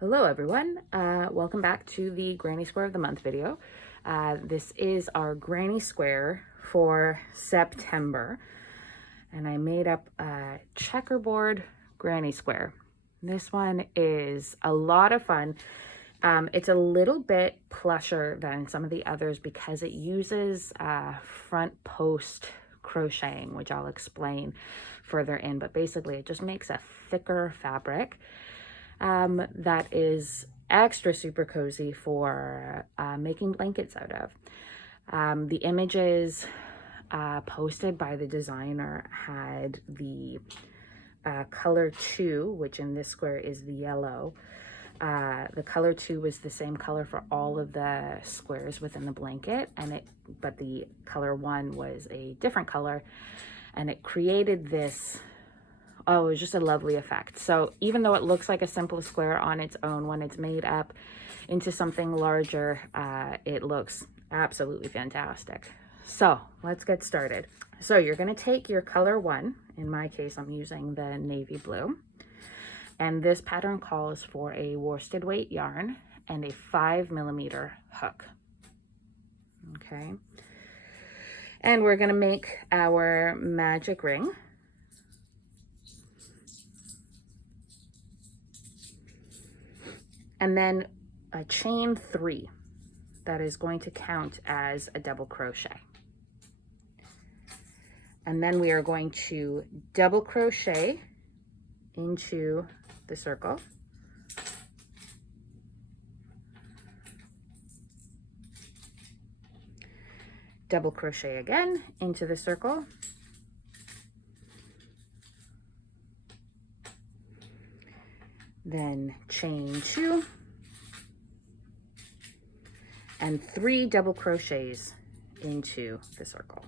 Hello everyone, welcome back to the Granny Square of the Month video. This is our Granny Square for September, and I made up a Checkerboard Granny Square. This one is a lot of fun. It's a little bit plusher than some of the others because it uses front post crocheting, which I'll explain further in, but basically it just makes a thicker fabric that is extra super cozy for making blankets out of. The images posted by the designer had the color 2, which in this square is the yellow. The color 2 was the same color for all of the squares within the blanket, but the color 1 was a different color, and it created this. Oh, it was just a lovely effect. So even though it looks like a simple square on its own, when it's made up into something larger, it looks absolutely fantastic. So let's get started. So you're going to take your color 1. In my case, I'm using the navy blue. And this pattern calls for a worsted weight yarn and a 5mm hook. Okay. And we're going to make our magic ring. And then a chain 3 that is going to count as a double crochet. And then we are going to double crochet into the circle. Double crochet again into the circle. Then chain 2 and 3 double crochets into the circle.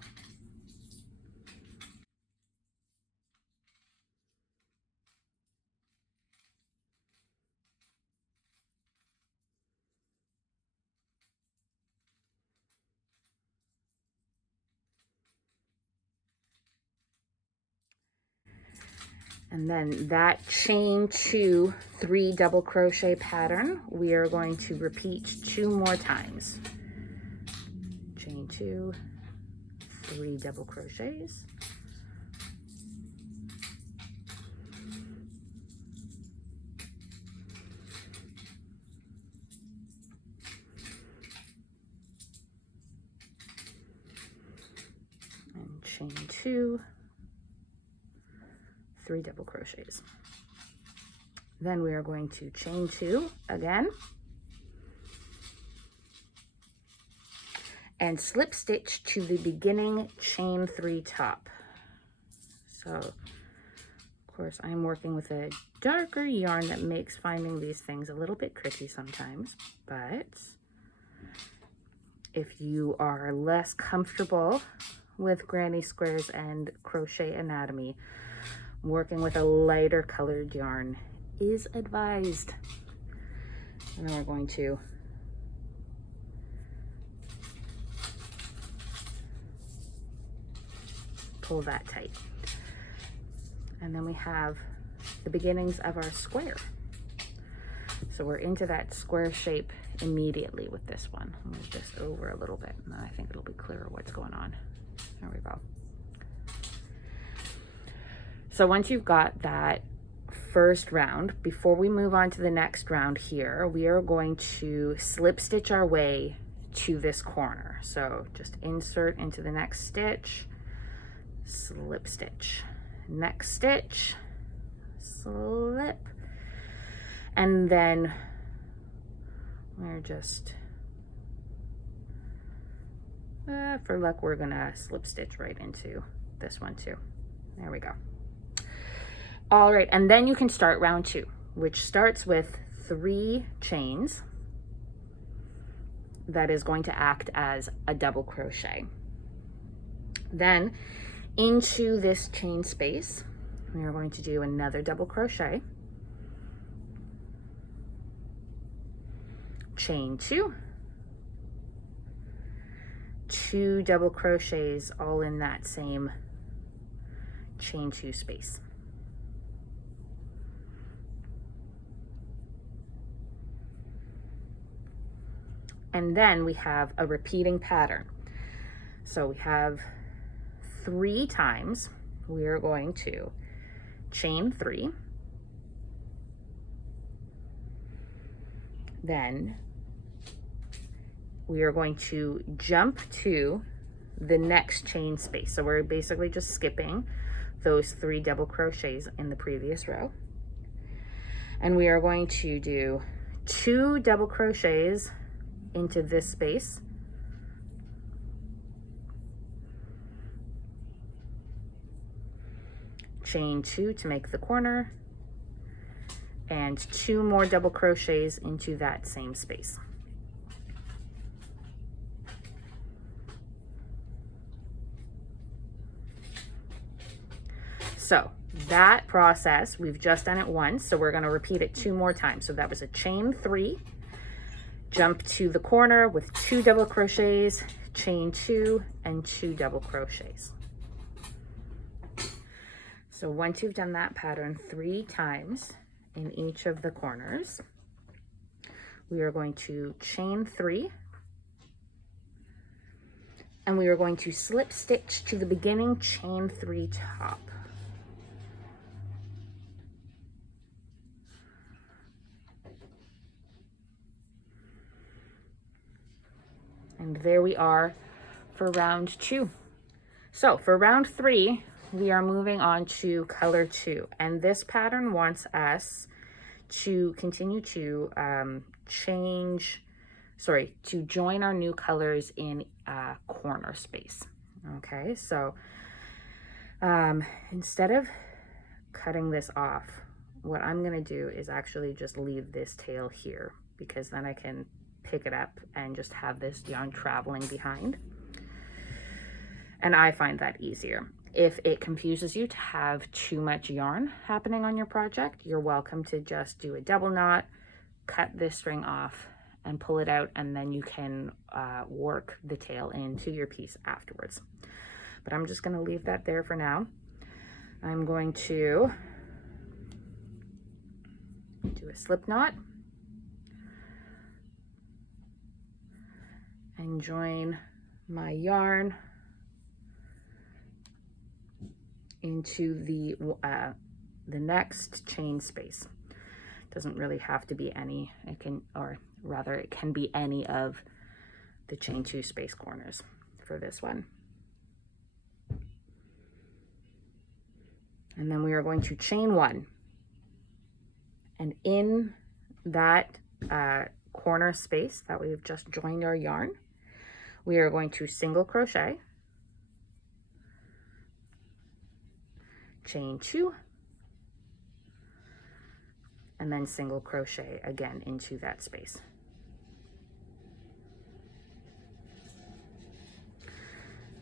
And then that chain 2, 3 double crochet pattern, we are going to repeat 2 more times. Chain 2, 3 double crochets. And chain 2, 3 double crochets. Then we are going to chain 2 again and slip stitch to the beginning chain 3 top. So of course I'm working with a darker yarn that makes finding these things a little bit tricky sometimes, but if you are less comfortable with granny squares and crochet anatomy, working with a lighter colored yarn is advised. And then we're going to pull that tight. And then we have the beginnings of our square. So we're into that square shape immediately with this one. Move this over a little bit, and then I think it'll be clearer what's going on. There we go. So once you've got that first round, before we move on to the next round here, we are going to slip stitch our way to this corner. So just insert into the next stitch, slip stitch, next stitch, slip, and then we're just, for luck, we're gonna slip stitch right into this one too. There we go. All right, and then you can start round 2, which starts with 3 chains that is going to act as a double crochet. Then into this chain space, we are going to do another double crochet, chain 2, 2 double crochets all in that same chain 2 space. And then we have a repeating pattern. So we have 3 times we are going to chain 3, then we are going to jump to the next chain space. So we're basically just skipping those 3 double crochets in the previous row. And we are going to do 2 double crochets into this space, chain 2 to make the corner, and 2 more double crochets into that same space. So that process, we've just done it once, so we're going to repeat it 2 more times. So that was a chain 3, jump to the corner with 2 double crochets, chain 2, and 2 double crochets. So once you've done that pattern 3 times in each of the corners, we are going to chain 3, and we are going to slip stitch to the beginning chain 3 top. And there we are for round 2. So for round 3, we are moving on to color 2. And this pattern wants us to continue to to join our new colors in a corner space. Okay, so instead of cutting this off, what I'm gonna do is actually just leave this tail here, because then I can pick it up and just have this yarn traveling behind. And I find that easier. If it confuses you to have too much yarn happening on your project, you're welcome to just do a double knot, cut this string off and pull it out, and then you can work the tail into your piece afterwards. But I'm just going to leave that there for now. I'm going to do a slip knot and join my yarn into the next chain space. Doesn't really have to be any, it can be any of the chain 2 space corners for this one. And then we are going to chain 1, and in that corner space that we've just joined our yarn, we are going to single crochet, chain 2, and then single crochet again into that space.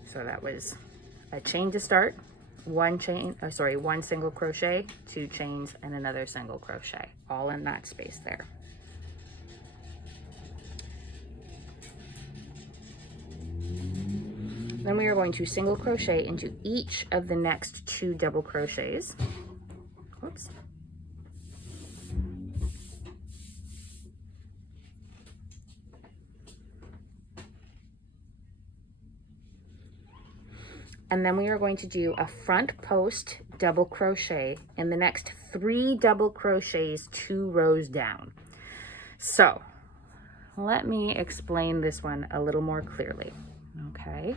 So that was a chain to start, one single crochet, 2 chains, and another single crochet, all in that space there. Then we are going to single crochet into each of the next 2 double crochets. Whoops. And then we are going to do a front post double crochet in the next 3 double crochets 2 rows down. So let me explain this one a little more clearly. Okay.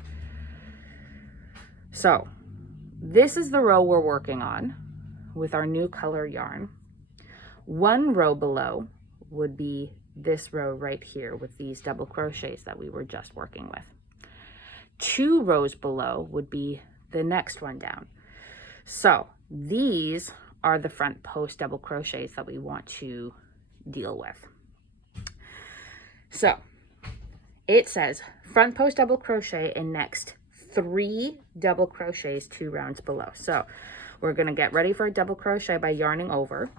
So this is the row we're working on with our new color yarn. 1 row below would be this row right here with these double crochets that we were just working with. 2 rows below would be the next one down. So these are the front post double crochets that we want to deal with. So it says front post double crochet in next 3 double crochets 2 rounds below. So we're going to get ready for a double crochet by yarning over,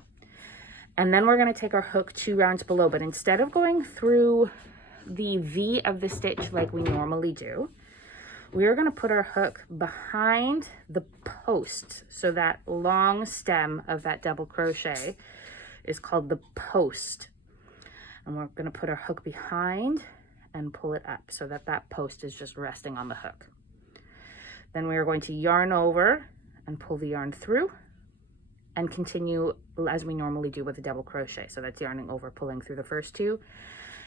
and then we're going to take our hook 2 rounds below, but instead of going through the V of the stitch like we normally do, we are going to put our hook behind the post. So that long stem of that double crochet is called the post. And we're going to put our hook behind and pull it up so that that post is just resting on the hook. Then we are going to yarn over and pull the yarn through and continue as we normally do with a double crochet. So that's yarning over, pulling through the first two,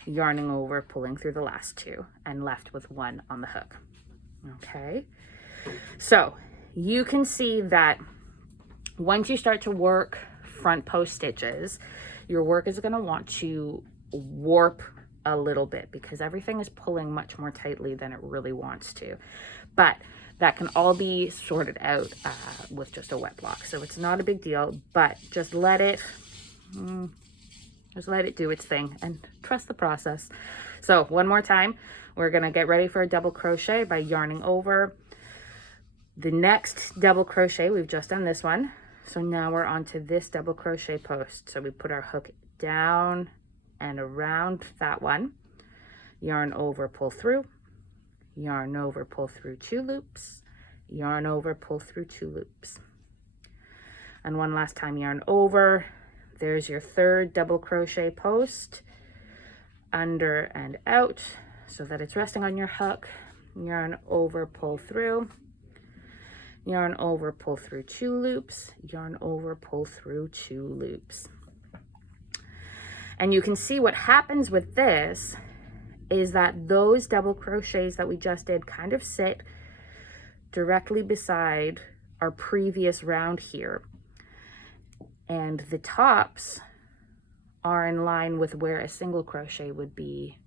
yarning over, pulling through the last two, and left with one on the hook. Okay, so you can see that once you start to work front post stitches, your work is going to want to warp a little bit because everything is pulling much more tightly than it really wants to. But that can all be sorted out with just a wet block. So it's not a big deal, but just let it do its thing and trust the process. So one more time, we're going to get ready for a double crochet by yarning over. The next double crochet, we've just done this one. So now we're on to this double crochet post. So we put our hook down and around that one, yarn over, pull through, yarn over, pull through 2 loops, yarn over, pull through 2 loops. And one last time, yarn over. There's your third double crochet post, under and out so that it's resting on your hook. Yarn over, pull through, yarn over, pull through 2 loops, yarn over, pull through 2 loops. And you can see what happens with this is that those double crochets that we just did kind of sit directly beside our previous round here. And the tops are in line with where a single crochet would be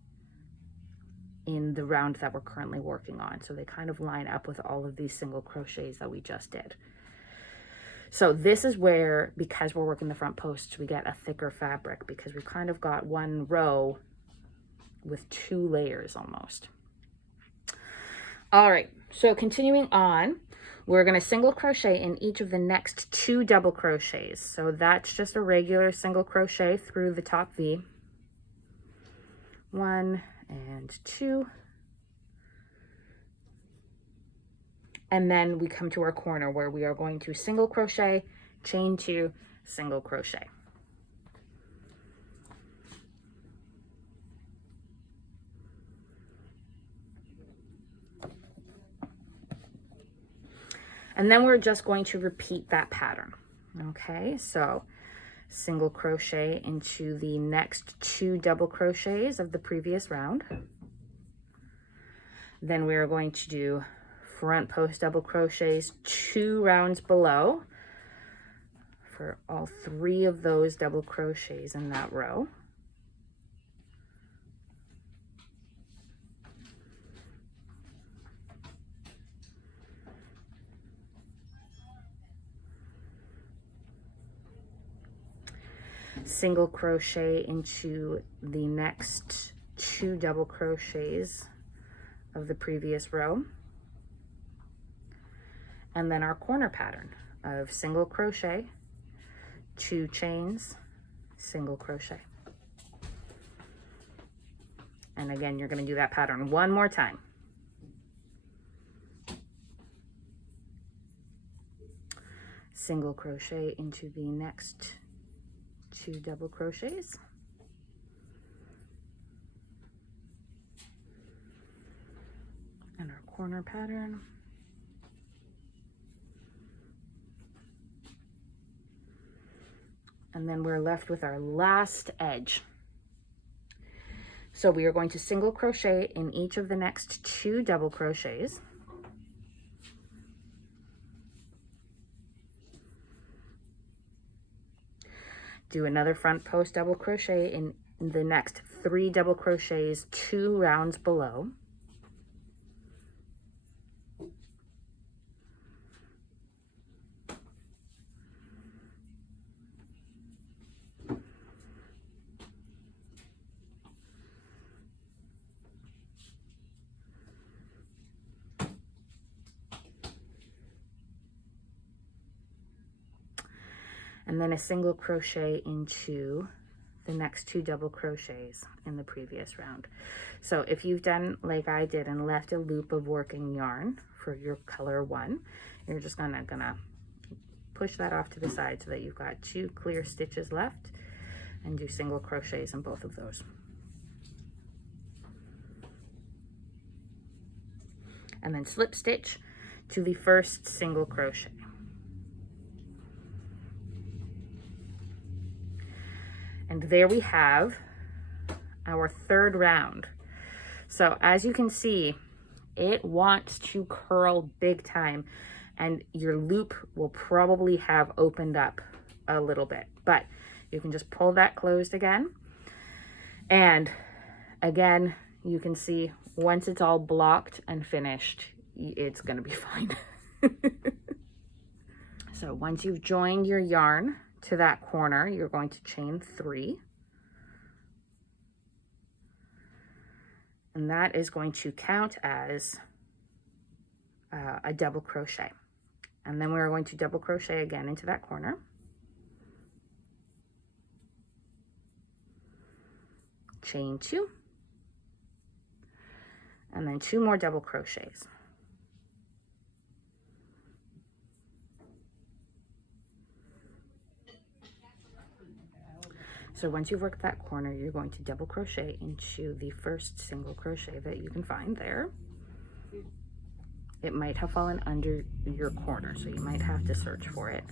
in the round that we're currently working on. So they kind of line up with all of these single crochets that we just did. So this is where, because we're working the front posts, we get a thicker fabric because we've kind of got one row with 2 layers almost. All right, so continuing on, we're going to single crochet in each of the next 2 double crochets. So that's just a regular single crochet through the top V. 1 and 2. And then we come to our corner where we are going to single crochet, chain 2, single crochet. And then we're just going to repeat that pattern. Okay, so single crochet into the next 2 double crochets of the previous round. Then we are going to do front post double crochets 2 rounds below for all 3 of those double crochets in that row. Single crochet into the next 2 double crochets of the previous row. And then our corner pattern of single crochet, 2 chains, single crochet. And again, you're going to do that pattern one more time. Single crochet into the next 2 double crochets. And our corner pattern. And then we're left with our last edge. So we are going to single crochet in each of the next 2 double crochets. Do another front post double crochet in the next 3 double crochets 2 rounds below. And then a single crochet into the next 2 double crochets in the previous round. So if you've done like I did and left a loop of working yarn for your color 1, you're just gonna push that off to the side so that you've got 2 clear stitches left and do single crochets in both of those. and then slip stitch to the first single crochet. And there we have our third round. So as you can see, it wants to curl big time, and your loop will probably have opened up a little bit, but you can just pull that closed again. And again, you can see once it's all blocked and finished, it's gonna be fine. So once you've joined your yarn to that corner, you're going to chain 3. And that is going to count as a double crochet. And then we're going to double crochet again into that corner. Chain 2. And then 2 more double crochets. So once you've worked that corner, you're going to double crochet into the first single crochet that you can find there. It might have fallen under your corner, so you might have to search for it.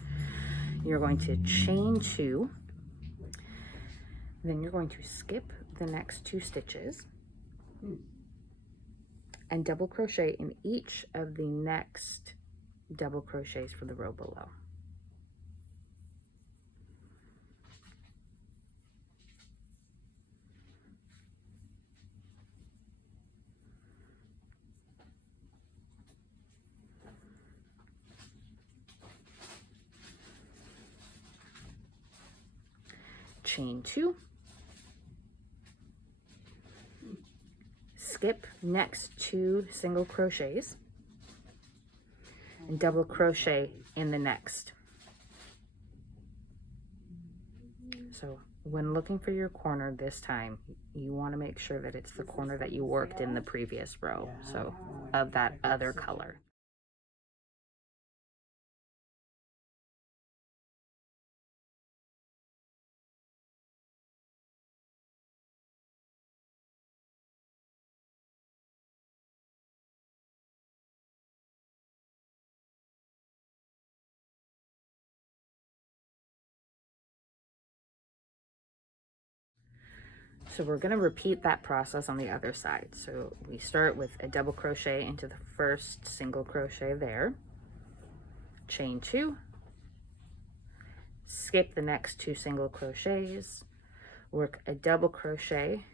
You're going to chain 2, then you're going to skip the next 2 stitches and double crochet in each of the next double crochets for the row below. Chain 2, skip next 2 single crochets and double crochet in the next. So when looking for your corner this time, you want to make sure that it's the corner that you worked in the previous row, so of that other color. So we're going to repeat that process on the other side. So we start with a double crochet into the first single crochet there, chain 2, skip the next 2 single crochets, work a double crochet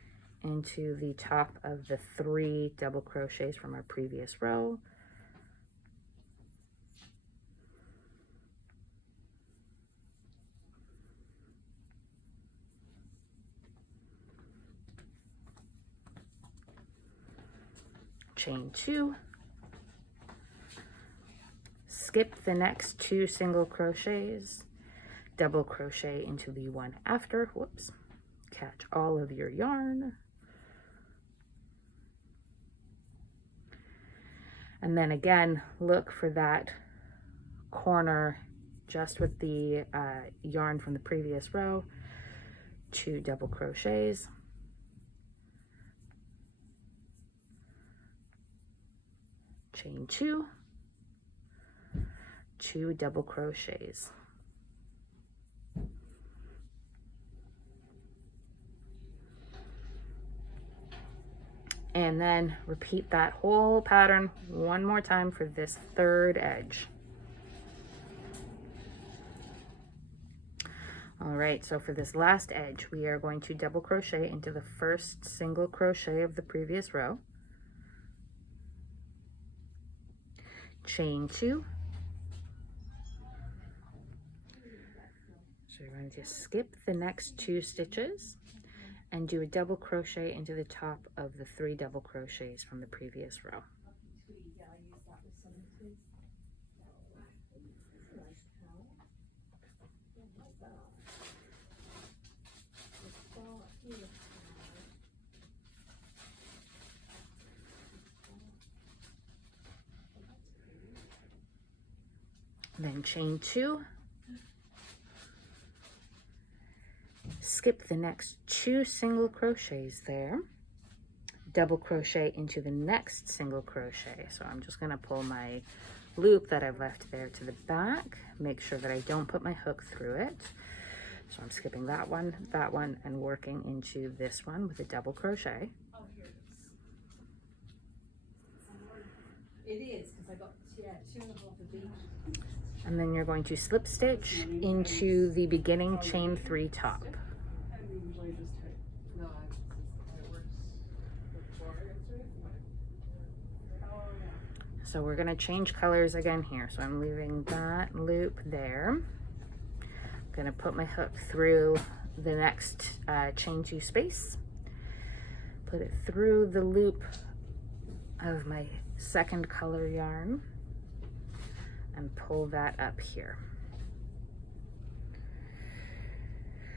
into the top of the 3 double crochets from our previous row, chain 2, skip the next 2 single crochets, double crochet into the one after, whoops, catch all of your yarn, and then again look for that corner just with the yarn from the previous row, 2 double crochets, chain 2, 2 double crochets. And then repeat that whole pattern one more time for this third edge. All right, so for this last edge, we are going to double crochet into the first single crochet of the previous row, chain 2, so you're going to skip the next 2 stitches and do a double crochet into the top of the 3 double crochets from the previous row. Then chain 2, skip the next 2 single crochets there, double crochet into the next single crochet. So I'm just going to pull my loop that I've left there to the back, make sure that I don't put my hook through it. So I'm skipping that one, and working into this one with a double crochet. Oh, here it is. It is, because I got 2.5 of each. And then you're going to slip stitch into the beginning chain 3 top. So we're going to change colors again here. So I'm leaving that loop there. I'm going to put my hook through the next chain 2 space. Put it through the loop of my second color yarn and pull that up here.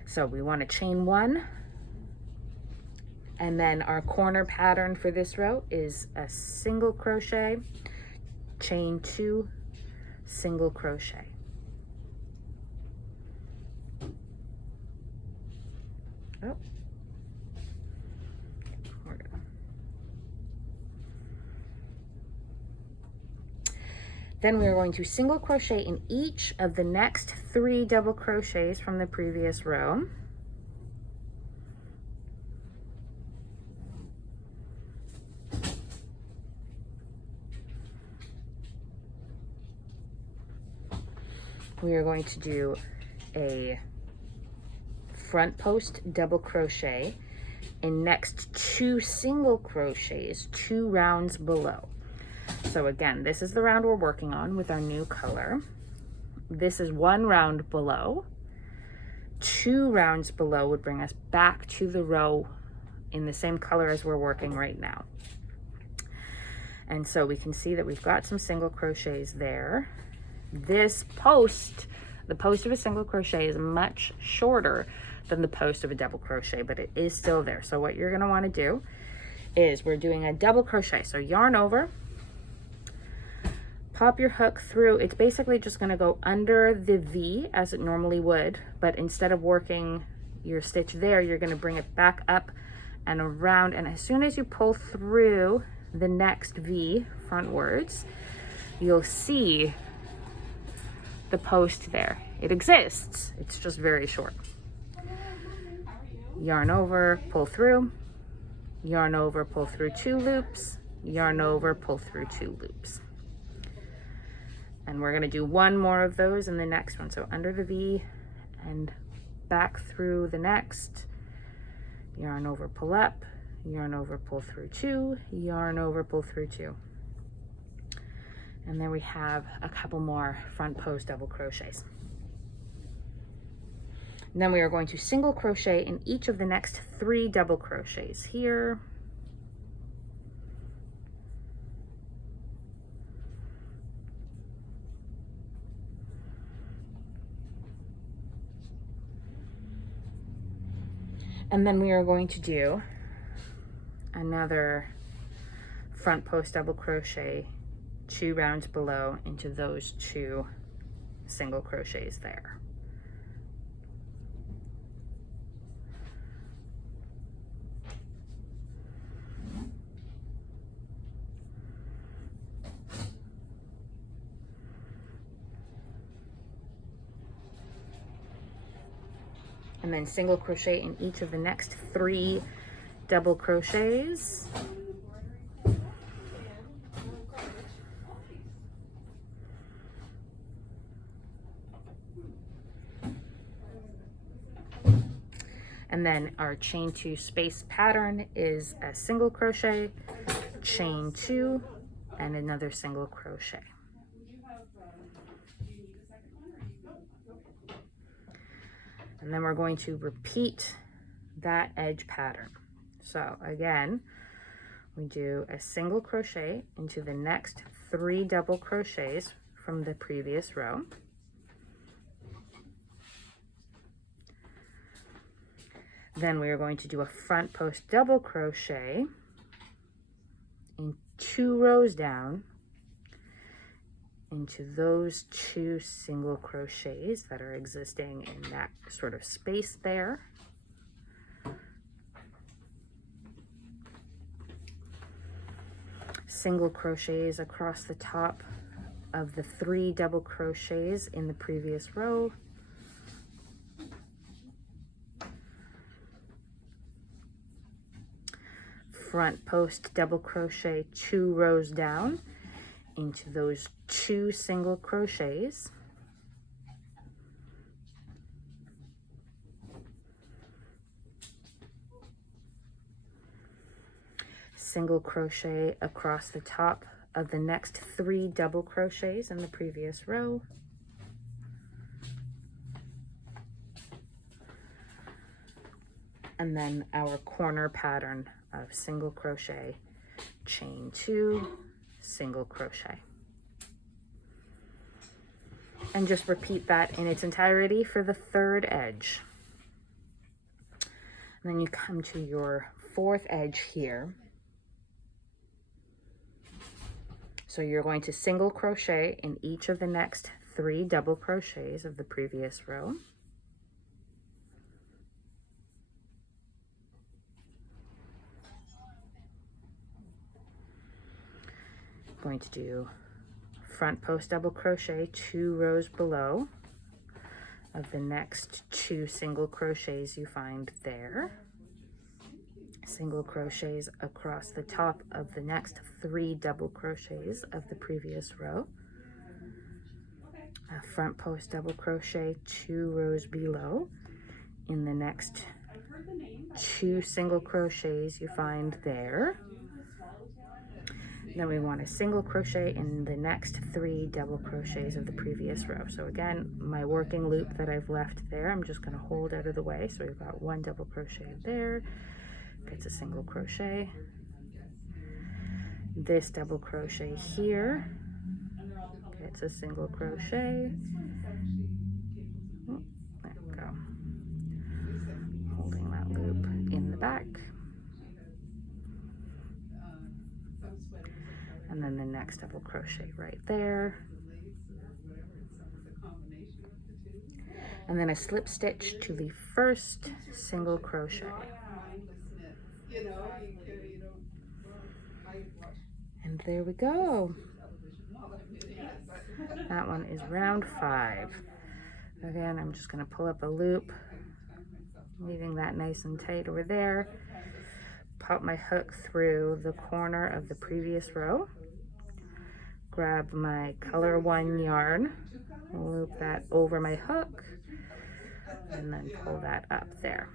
So we want to chain 1. And then our corner pattern for this row is a single crochet, chain 2, single crochet. Oh, we're good. Then we are going to single crochet in each of the next 3 double crochets from the previous row. We are going to do a front post double crochet in next 2 single crochets 2 rounds below. So again, this is the round we're working on with our new color. This is 1 round below. 2 rounds below would bring us back to the row in the same color as we're working right now. And so we can see that we've got some single crochets there. This post, the post of a single crochet, is much shorter than the post of a double crochet, but it is still there. So what you're going to want to do is we're doing a double crochet. So yarn over, pop your hook through. It's basically just going to go under the V as it normally would, but instead of working your stitch there, you're going to bring it back up and around. And as soon as you pull through the next V frontwards, you'll see the post there. It exists, it's just very short. Yarn over, pull through, yarn over, pull through 2 loops, yarn over, pull through 2 loops. And we're going to do 1 more of those in the next one. So under the V and back through the next, yarn over, pull up, yarn over, pull through 2, yarn over, pull through 2. And then we have a couple more front post double crochets. And then we are going to single crochet in each of the next 3 double crochets here. And then we are going to do another front post double crochet 2 rounds below into those 2 single crochets there. And then single crochet in each of the next 3 double crochets. And then our chain 2 space pattern is a single crochet, chain 2, and another single crochet. And then we're going to repeat that edge pattern. So again, we do a single crochet into the next 3 double crochets from the previous row. Then we are going to do a front post double crochet in 2 rows down into those 2 single crochets that are existing in that sort of space there. single crochets across the top of the 3 double crochets in the previous row. Front post double crochet 2 rows down into those 2 single crochets. Single crochet across the top of the next 3 double crochets in the previous row. And then our corner pattern of single crochet, chain 2, single crochet. And just repeat that in its entirety for the 3rd edge. And then you come to your 4th edge here. So you're going to single crochet in each of the next 3 double crochets of the previous row. Going to do front post double crochet 2 rows below of the next 2 single crochets you find there. Single crochets across the top of the next 3 double crochets of the previous row. A front post double crochet 2 rows below in the next 2 single crochets you find there. Then we want to single crochet in the next 3 double crochets of the previous row. So again, my working loop that I've left there, I'm just going to hold out of the way. So we've got 1 double crochet there, gets a single crochet. This double crochet here gets a single crochet. Oh, there we go. Holding that loop in the back. And then the next double crochet right there. And then a slip stitch to the first single crochet. And there we go. That one is round 5. Again, I'm just going to pull up a loop, leaving that nice and tight over there. Pop my hook through the corner of the previous row. Grab my color 1 yarn, loop that over my hook, and then pull that up there.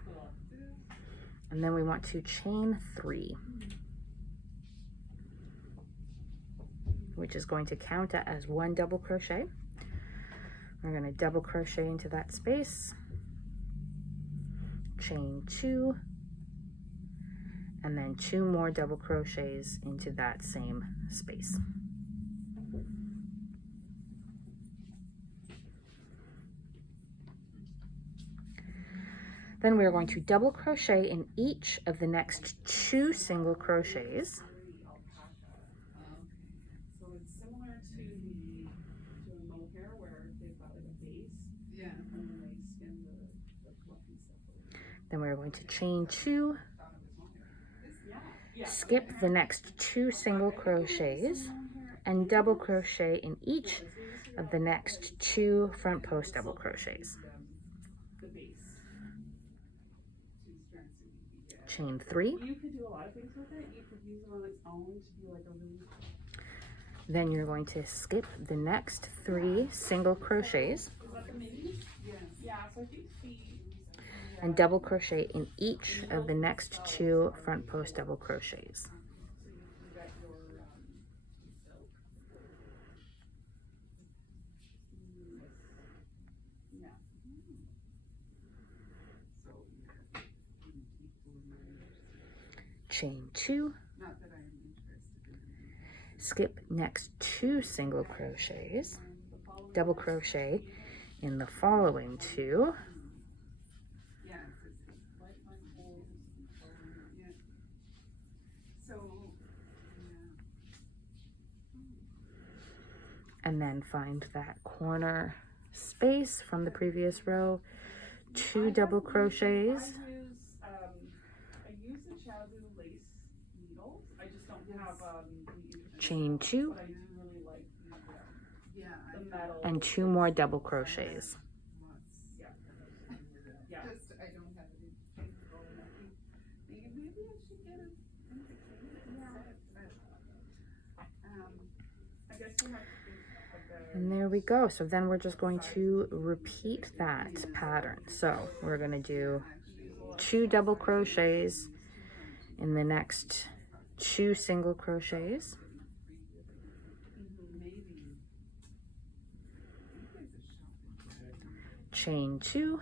And then we want to chain 3, which is going to count as 1 double crochet. We're going to double crochet into that space, chain 2, and then 2 more double crochets into that same space. Then we're going to double crochet in each of the next 2 single crochets. So it's similar to a mohair where they've got like a base, and then they spin the fluffy stuff over. Then we're going to chain 2, skip the next 2 single crochets, and double crochet in each of the next 2 front post double crochets. Chain 3. You could do a lot of things with it. You could use it on its own to be like a really... Then you're going to skip the next 3 single crochets. Is that the mini? Yes. Yeah, so I think and double crochet in each of the next 2 front post double crochets. Chain 2, skip next 2 single crochets, double crochet in the following 2, and then find that corner space from the previous row, 2 double crochets, needles. I just don't have the Chain 2, but I do really like the metal. and 2 more double crochets. Yeah. Yeah. Just, I don't have it in Checkerboard, and I think maybe I should get it in the I guess we'll have to think about. And there we go. So then we're just going to repeat that pattern. So we're going to do 2 double crochets in the next 2 single crochets, chain 2,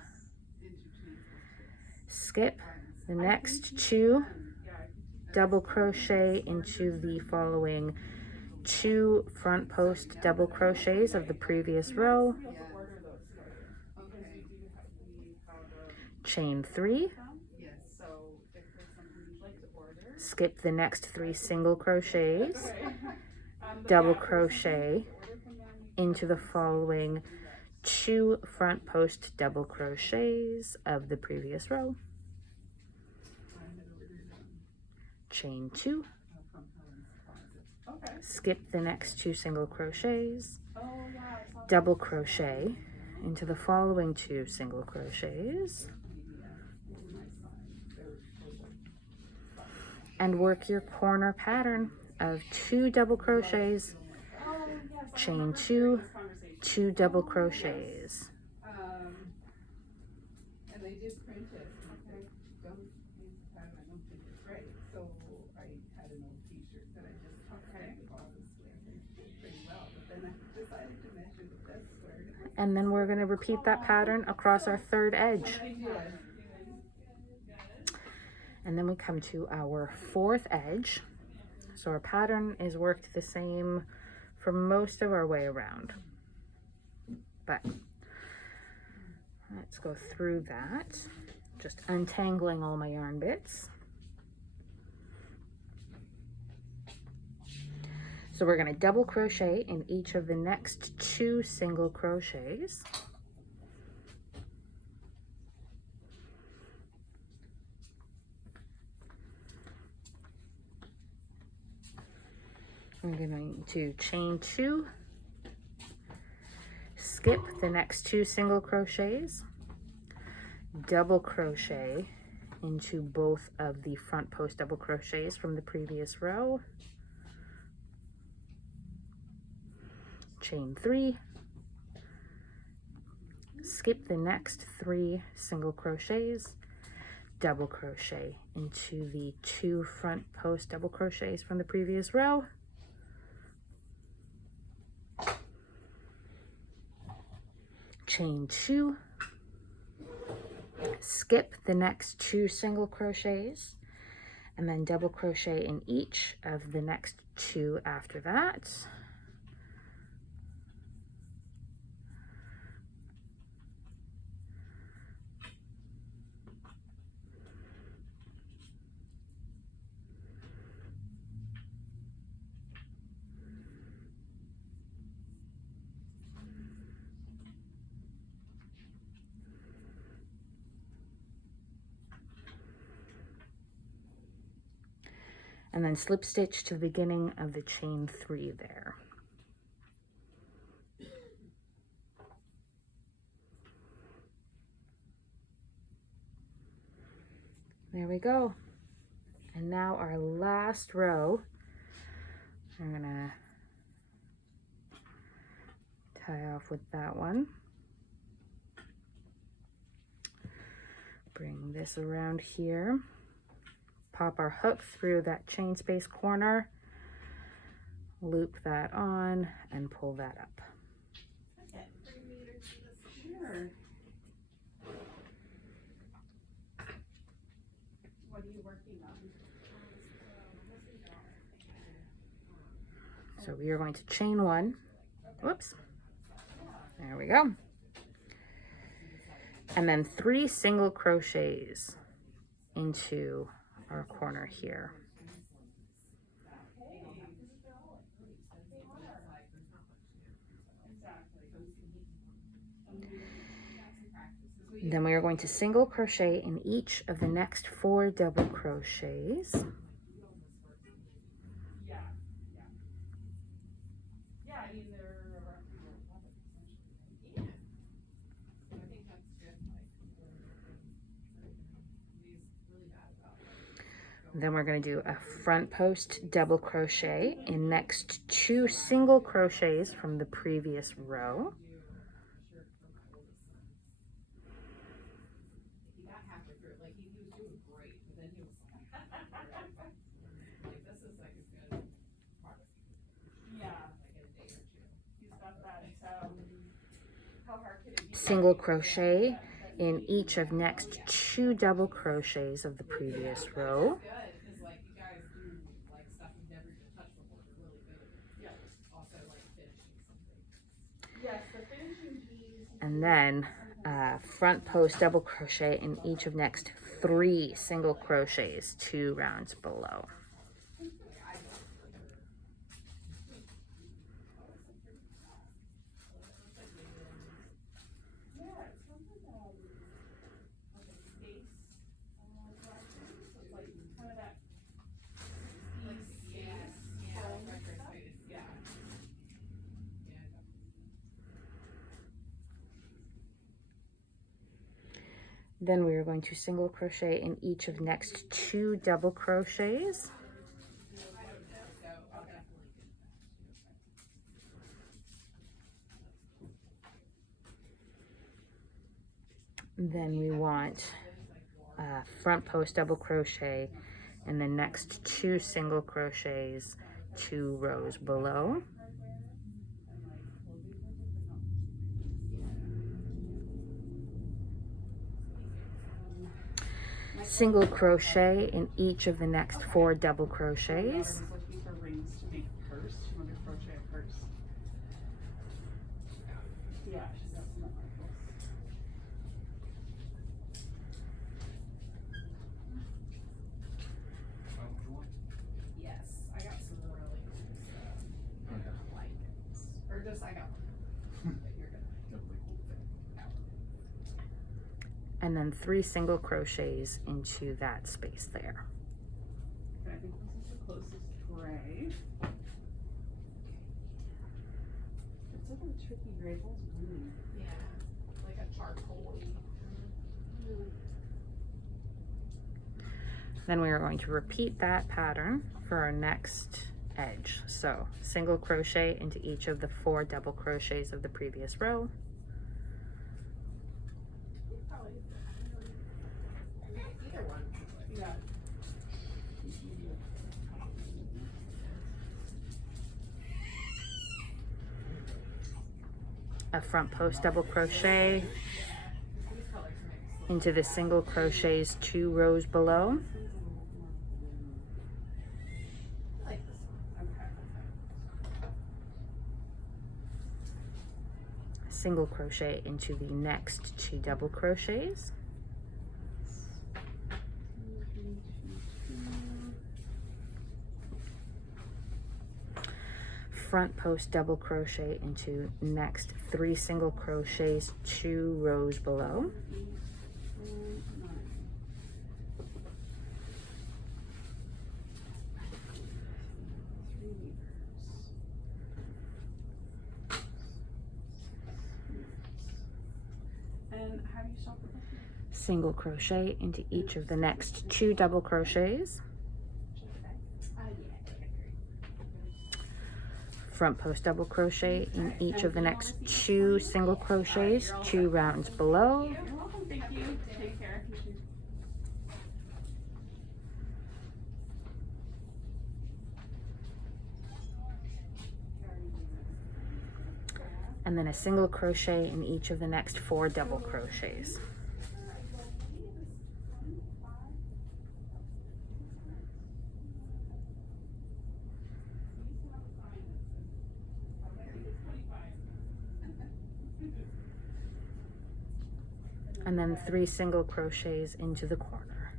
skip the next 2 double crochet into the following 2 front post double crochets of the previous row, chain 3, skip the next 3 single crochets, double crochet into the following 2 front post double crochets of the previous row, chain 2, skip the next 2 single crochets, double crochet into the following 2 single crochets, and work your corner pattern of 2 double crochets, chain 2, 2 double crochets. And they did print it. I don't use the pattern, I don't think it's right. So I had an old t-shirt that I just bought this way. I think it pretty well, but then I decided to measure the best square. And then we're going to repeat that pattern across our 3rd edge. And then we come to our 4th edge. So our pattern is worked the same for most of our way around. But let's go through that, just untangling all my yarn bits. So we're going to double crochet in each of the next 2 single crochets. I'm going to chain 2, skip the next 2 single crochets, double crochet into both of the front post double crochets from the previous row, chain 3, skip the next 3 single crochets, double crochet into the 2 front post double crochets from the previous row, chain 2, skip the next 2 single crochets, and then double crochet in each of the next 2 after that. And then slip stitch to the beginning of the chain 3 there. There we go. And now our last row, I'm gonna tie off with that one. Bring this around here. Pop our hook through that chain space corner, loop that on, and pull that up. Okay, 3 meters to this. Sure. What are you working on? So we are going to chain 1. Whoops. There we go. And then 3 single crochets into our corner here. Then we are going to single crochet in each of the next 4 double crochets. Then we're going to do a front post double crochet in next 2 single crochets from the previous row. He got halfway through it, like he was doing great, but then he was like, this is like a good product. Yeah. Like in a day or two. He's got that, how hard could it be? Single crochet in each of next 2 double crochets of the previous row. That's good, because like you guys do like stuff you've never even touched before. You're really good at it. Yeah. Also like finishing something. Yes, the finishing piece. And then front post double crochet in each of next 3 single crochets 2 rounds below. Then we are going to single crochet in each of next 2 double crochets. Then we want front post double crochet in the next 2 single crochets 2 rows below. Single crochet in each of the next 4 double crochets. Looking for rings to make first. You want to crochet first? Yeah, she's got some articles. Yes, I got some really nice blankets. Or just I got one. But you're gonna And then 3 single crochets into that space there. Okay, I think this is the closest gray. It's such a tricky gray. What's green? yeah, like a charcoal. Then we are going to repeat that pattern for our next edge. So single crochet into each of the 4 double crochets of the previous row. Either one. Yeah. A front post double crochet into the single crochets 2 rows below. I like this one. Okay. Single crochet into the next 2 double crochets. Front post double crochet into next 3 single crochets 2 rows below. And how do you stop the button? Single crochet into each of the next 2 double crochets. Front post double crochet in each of the next 2 single crochets 2 rounds below. You're welcome. Thank you. Take care. And then a single crochet in each of the next 4 double crochets. And then 3 single crochets into the corner.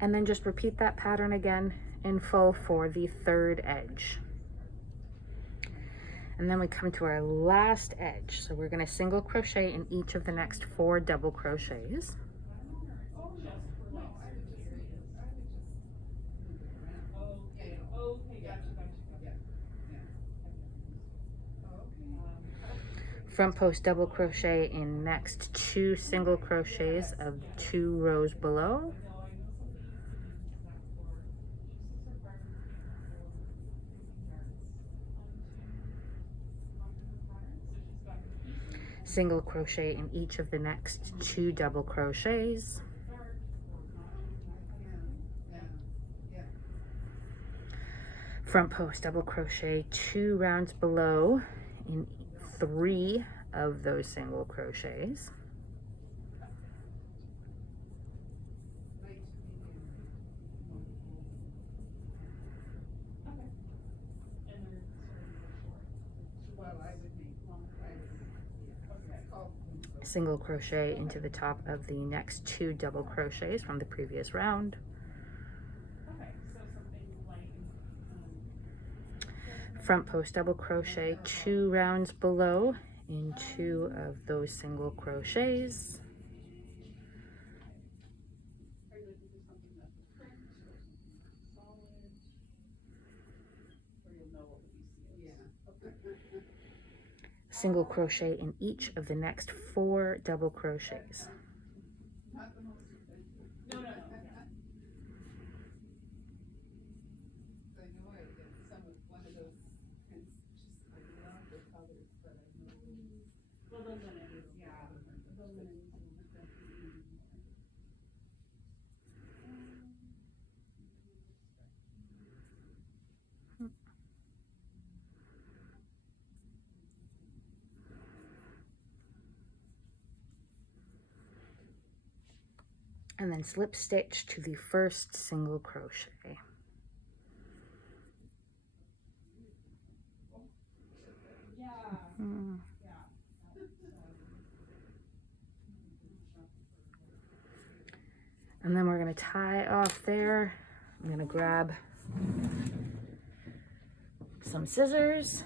And then just repeat that pattern again in full for the 3rd edge. And then we come to our last edge. So we're going to single crochet in each of the next 4 double crochets. Front post double crochet in next 2 single crochets of 2 rows below. Single crochet in each of the next 2 double crochets. Front post double crochet 2 rounds below in 3 of those single crochets. Single crochet into the top of the next 2 double crochets from the previous round. Front post double crochet 2 rounds below in 2 of those single crochets. Single crochet in each of the next 4 double crochets. And then slip stitch to the first single crochet. And then we're going to tie off there. I'm going to grab some scissors.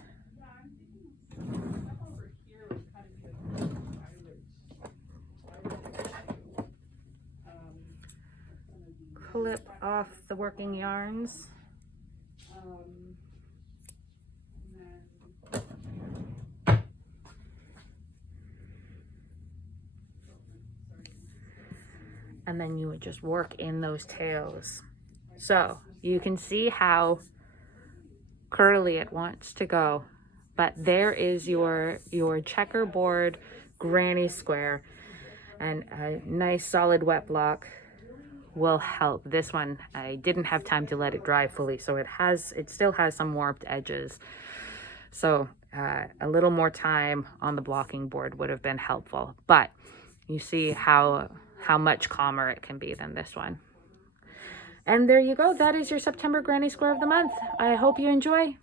Clip off the working yarns. And then you would just work in those tails. So you can see how curly it wants to go. But there is your checkerboard granny square, and a nice solid wet block will help. This one, I didn't have time to let it dry fully, so it still has some warped edges. So a little more time on the blocking board would have been helpful. But you see how much calmer it can be than this one. And there you go. That is your September Granny Square of the month. I hope you enjoy.